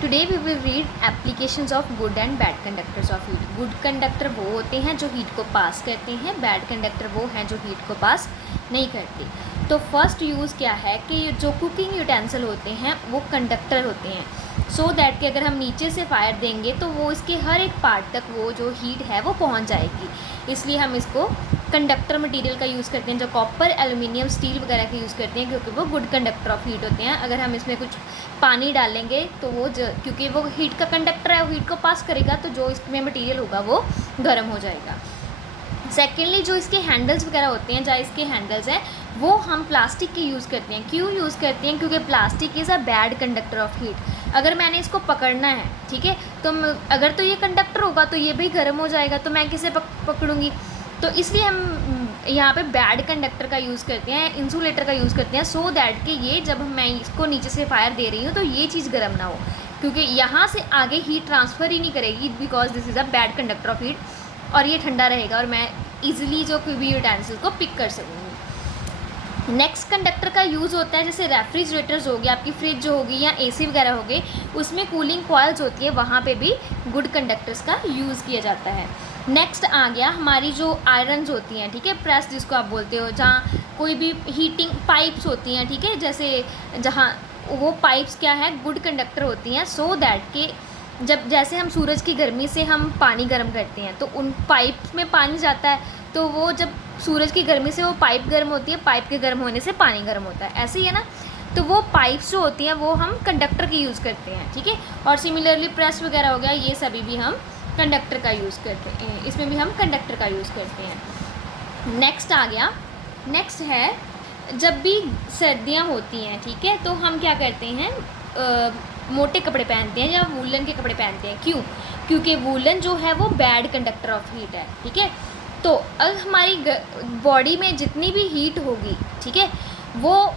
Today we will read applications of good and bad conductors of heat. Good conductor वो होते हैं जो heat को पास करते हैं, बैड कंडक्टर वो हैं जो हीट को पास नहीं करते। तो फर्स्ट यूज़ क्या है कि जो कुकिंग यूटेंसिल होते हैं वो कंडक्टर होते हैं, सो दैट कि अगर हम नीचे से फायर देंगे तो वो इसके हर एक पार्ट तक वो जो हीट है वो पहुंच जाएगी। इसलिए हम इसको कंडक्टर मटेरियल का यूज़ करते हैं, जो कॉपर, एल्युमिनियम, स्टील वगैरह का यूज़ करते हैं, क्योंकि वो गुड कंडक्टर ऑफ हीट होते हैं। अगर हम इसमें कुछ पानी डालेंगे तो वो क्योंकि वो हीट का कंडक्टर है, वो हीट को पास करेगा, तो जो इसमें मटेरियल होगा वो गर्म हो जाएगा। सेकेंडली, जो इसके हैंडल्स वगैरह होते हैं, जहाँ इसके हैंडल्स हैं वो हम प्लास्टिक के यूज़ करते हैं। क्यों यूज़ करते हैं? क्योंकि plastic is a bad conductor of heat. अगर मैंने इसको पकड़ना है, ठीक है, तो अगर तो ये कंडक्टर होगा तो ये भी गर्म हो जाएगा, तो मैं किसे पकड़ूंगी? तो इसलिए हम यहाँ पे बैड कंडक्टर का यूज़ करते हैं, इंसुलेटर का यूज़ करते हैं, सो दैट कि ये जब मैं इसको नीचे से फायर दे रही हूँ तो ये चीज़ गर्म ना हो, क्योंकि यहाँ से आगे हीट ट्रांसफ़र ही नहीं करेगी, because this is a bad conductor of heat, और ये ठंडा रहेगा और मैं ईजिली जो कोई भी यूटेंसिल को पिक कर सकूँगी। नेक्स्ट कंडक्टर का यूज़ होता है, जैसे रेफ्रिजरेटर्स हो गया, आपकी फ्रिज जो होगी या एसी वगैरह हो गए, उसमें कूलिंग कॉइल्स होती है, वहाँ पे भी गुड कंडक्टर्स का यूज़ किया जाता है। नेक्स्ट आ गया हमारी जो आयरन्स होती हैं, ठीक है, प्रेस जिसको आप बोलते हो, जहाँ कोई भी हीटिंग पाइप्स होती हैं, ठीक है, जैसे जहाँ वो पाइप्स क्या है, गुड कंडक्टर होती हैं, सो दैट कि जैसे हम सूरज की गर्मी से हम पानी गर्म करते हैं, तो उन पाइप्स में पानी जाता है, तो वो जब सूरज की गर्मी से वो पाइप गर्म होती है, पाइप के गर्म होने से पानी गर्म होता है, ऐसे ही है ना। तो वो पाइप्स जो होती हैं वो हम कंडक्टर की यूज़ करते हैं, ठीक है। और सिमिलरली प्रेस वगैरह हो गया, ये सभी भी हम कंडक्टर का यूज़ करते हैं, इसमें भी हम कंडक्टर का यूज़ करते हैं। नेक्स्ट आ गया, नेक्स्ट है जब भी सर्दियाँ होती हैं, ठीक है, तो हम क्या करते हैं, मोटे कपड़े पहनते हैं या वूलन के कपड़े पहनते हैं। क्यों? क्योंकि वूलन जो है वो बैड कंडक्टर ऑफ हीट है, ठीक है। तो अगर हमारी बॉडी में जितनी भी हीट होगी, ठीक है, वो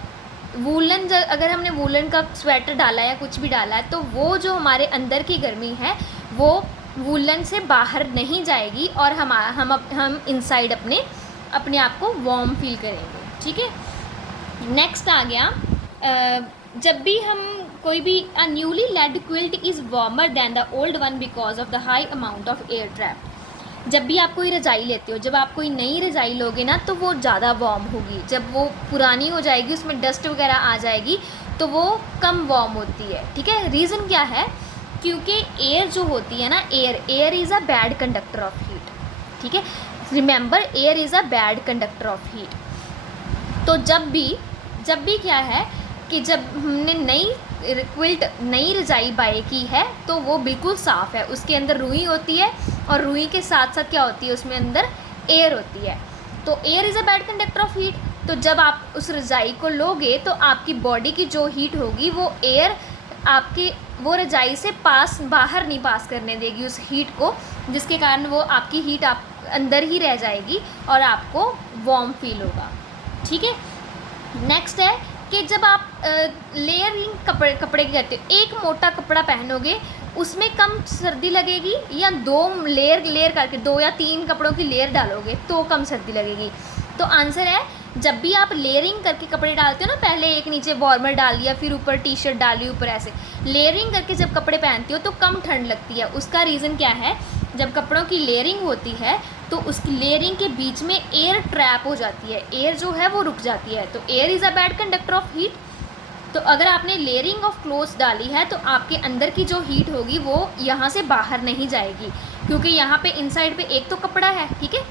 वूलन अगर हमने वूलन का स्वेटर डाला या कुछ भी डाला है, तो वो जो हमारे अंदर की गर्मी है वो वूलन से बाहर नहीं जाएगी और हम इनसाइड अपने आप को वार्म फील करेंगे, ठीक है। नेक्स्ट आ गया, जब भी हम कोई भी a newly laid quilt is warmer than the old one because of the high amount of air trap. जब भी आप कोई रज़ाई लेते हो, जब आप कोई नई रज़ाई लोगे ना, तो वो ज़्यादा वार्म होगी। जब वो पुरानी हो जाएगी, उसमें डस्ट वगैरह आ जाएगी, तो वो कम वार्म होती है, ठीक है। रीज़न क्या है? क्योंकि एयर जो होती है ना, air is a bad conductor of heat, ठीक है। Remember, air is a bad conductor of heat. तो जब भी क्या है कि जब हमने नई रज़ाई बाय की है, तो वो बिल्कुल साफ़ है, उसके अंदर रुई होती है, और रुई के साथ साथ क्या होती है, उसमें अंदर एयर होती है। तो air is a bad conductor of heat. तो जब आप उस रज़ाई को लोगे तो आपकी बॉडी की जो हीट होगी वो एयर आपकी वो रज़ाई से बाहर नहीं पास करने देगी उस हीट को, जिसके कारण वो आपकी हीट आप अंदर ही रह जाएगी और आपको वार्म फील होगा, ठीक है। नेक्स्ट है कि जब आप लेयरिंग कपड़े की करते हो, एक मोटा कपड़ा पहनोगे उसमें कम सर्दी लगेगी, या दो लेयर करके 2 या 3 कपड़ों की लेयर डालोगे तो कम सर्दी लगेगी? तो आंसर है, जब भी आप लेयरिंग करके कपड़े डालते हो ना, पहले एक नीचे वार्मर डाल लिया, फिर ऊपर टी शर्ट डाली, ऊपर ऐसे लेयरिंग करके जब कपड़े पहनते हो तो कम ठंड लगती है। उसका रीज़न क्या है? जब कपड़ों की लेयरिंग होती है तो उस लेयरिंग के बीच में एयर ट्रैप हो जाती है, एयर जो है वो रुक जाती है, तो air is a bad conductor of heat. तो अगर आपने लेयरिंग ऑफ क्लोथ्स डाली है तो आपके अंदर की जो हीट होगी वो यहाँ से बाहर नहीं जाएगी, क्योंकि यहाँ पे इनसाइड पे एक तो कपड़ा है, ठीक है,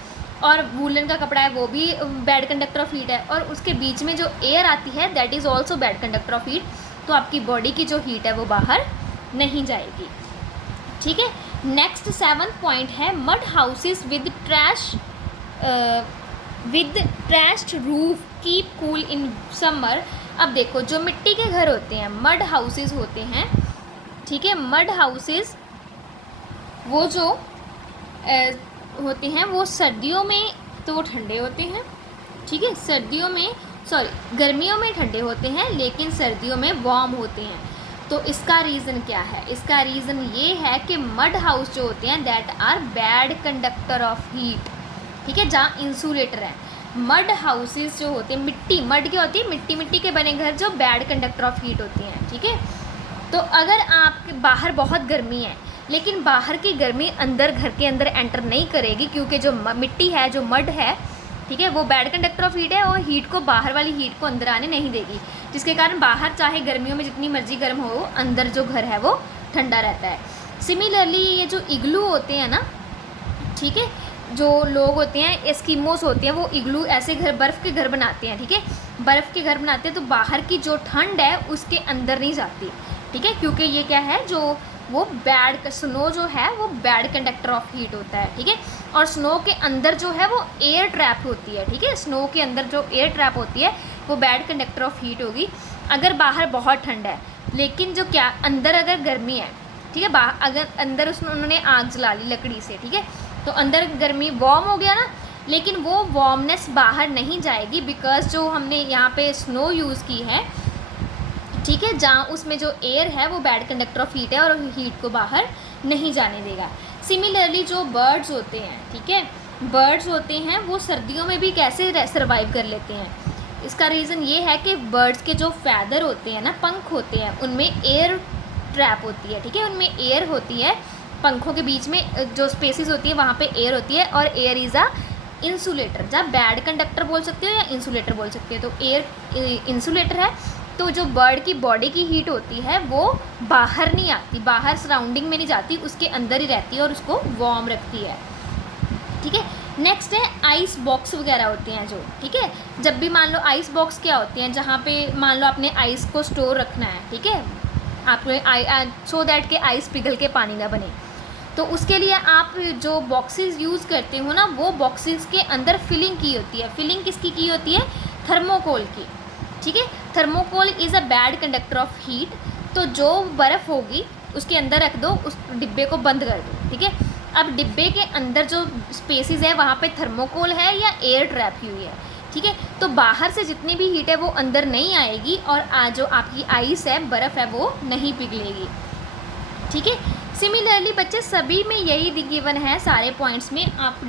और वूलन का कपड़ा है, वो भी बैड कंडक्टर ऑफ हीट है, और उसके बीच में जो एयर आती है that is also bad conductor of heat. तो आपकी बॉडी की जो हीट है वो बाहर नहीं जाएगी, ठीक है। नेक्स्ट 7th पॉइंट है, mud houses with trashed roof keep cool in summer. अब देखो, जो मिट्टी के घर होते हैं, मड हाउसेस होते हैं, ठीक है, मड हाउसेस वो जो होते हैं वो सर्दियों में तो वो ठंडे होते हैं, ठीक है, गर्मियों में ठंडे होते हैं लेकिन सर्दियों में वार्म होते हैं। तो इसका रीज़न क्या है? इसका रीज़न ये है कि मड हाउस जो होते हैं that are bad conductor of heat, ठीक है, जहाँ इंसुलेटर है। मड हाउसेस जो होते हैं, मड क्या होती है, मिट्टी के बने घर जो बैड कंडक्टर ऑफ हीट होती हैं, ठीक है। तो अगर आपके बाहर बहुत गर्मी है लेकिन बाहर की गर्मी अंदर घर के अंदर एंटर नहीं करेगी, क्योंकि जो मिट्टी है, जो मड है, ठीक है, वो बैड कंडक्टर ऑफ हीट है और हीट को, बाहर वाली हीट को अंदर आने नहीं देगी, जिसके कारण बाहर चाहे गर्मियों में जितनी मर्जी गर्म हो, अंदर जो घर है वो ठंडा रहता है। सिमिलरली ये जो इग्लू होते हैं ना, ठीक है, जो लोग होते हैं एस्किमोस होते हैं, वो इग्लू ऐसे घर, बर्फ़ के घर बनाते हैं, ठीक है, बर्फ़ के घर बनाते हैं, तो बाहर की जो ठंड है उसके अंदर नहीं जाती, ठीक है, क्योंकि ये क्या है, जो वो बैड स्नो जो है वो बैड कंडक्टर ऑफ हीट होता है, ठीक है। और स्नो के अंदर जो है वो एयर ट्रैप होती है, ठीक है, स्नो के अंदर जो एयर ट्रैप होती है वो बैड कंडक्टर ऑफ हीट होगी। अगर बाहर बहुत ठंड है लेकिन जो क्या अंदर अगर गर्मी है, ठीक है, अगर अंदर उसमें उन्होंने आग जला ली लकड़ी से, ठीक है, तो अंदर गर्मी वार्म हो गया ना, लेकिन वो वार्मनेस बाहर नहीं जाएगी, बिकॉज जो हमने यहाँ पे स्नो यूज़ की है, ठीक है, जहाँ उसमें जो एयर है वो बैड कंडक्टर ऑफ हीट है और हीट को बाहर नहीं जाने देगा। सिमिलरली जो बर्ड्स होते हैं, ठीक है, बर्ड्स होते हैं वो सर्दियों में भी कैसे सर्वाइव कर लेते हैं, इसका रीज़न ये है कि बर्ड्स के जो फैदर होते हैं ना, पंख होते हैं, उनमें एयर ट्रैप होती है, ठीक है, उनमें एयर होती है, पंखों के बीच में जो स्पेसिस होती है वहाँ पे एयर होती है, और एयर इज़ अ इंसुलेटर, जहाँ बैड कंडक्टर बोल सकते हो या इंसुलेटर बोल सकते हो, तो एयर इंसुलेटर है। तो जो बर्ड की बॉडी की हीट होती है वो बाहर नहीं आती, बाहर सराउंडिंग में नहीं जाती, उसके अंदर ही रहती है और उसको वार्म रखती है, ठीक है। नेक्स्ट है आइस बॉक्स वगैरह होते हैं जो, ठीक है, जब भी मान लो आइस बॉक्स क्या होते हैं, जहाँ पे मान लो आपने आइस को स्टोर रखना है, ठीक है, आपको सो दैट के आइस पिघल के पानी ना बने, तो उसके लिए आप जो बॉक्सेस यूज़ करते हो ना, वो बॉक्सेस के अंदर फिलिंग की होती है। फिलिंग किसकी की होती है? थर्मोकोल की, ठीक है। Thermocol is a bad conductor of heat, तो जो बर्फ़ होगी उसके अंदर रख दो, उस डिब्बे को बंद कर दो, ठीक है। अब डिब्बे के अंदर जो स्पेसिस है वहाँ पे थर्मोकोल है या एयर ट्रैप की हुई है, ठीक है, तो बाहर से जितनी भी हीट है वो अंदर नहीं आएगी और जो आपकी आइस है, बर्फ़ है, वो नहीं पिघलेगी, ठीक है। सिमिलरली बच्चे सभी में यही गिवन है, सारे पॉइंट्स में आप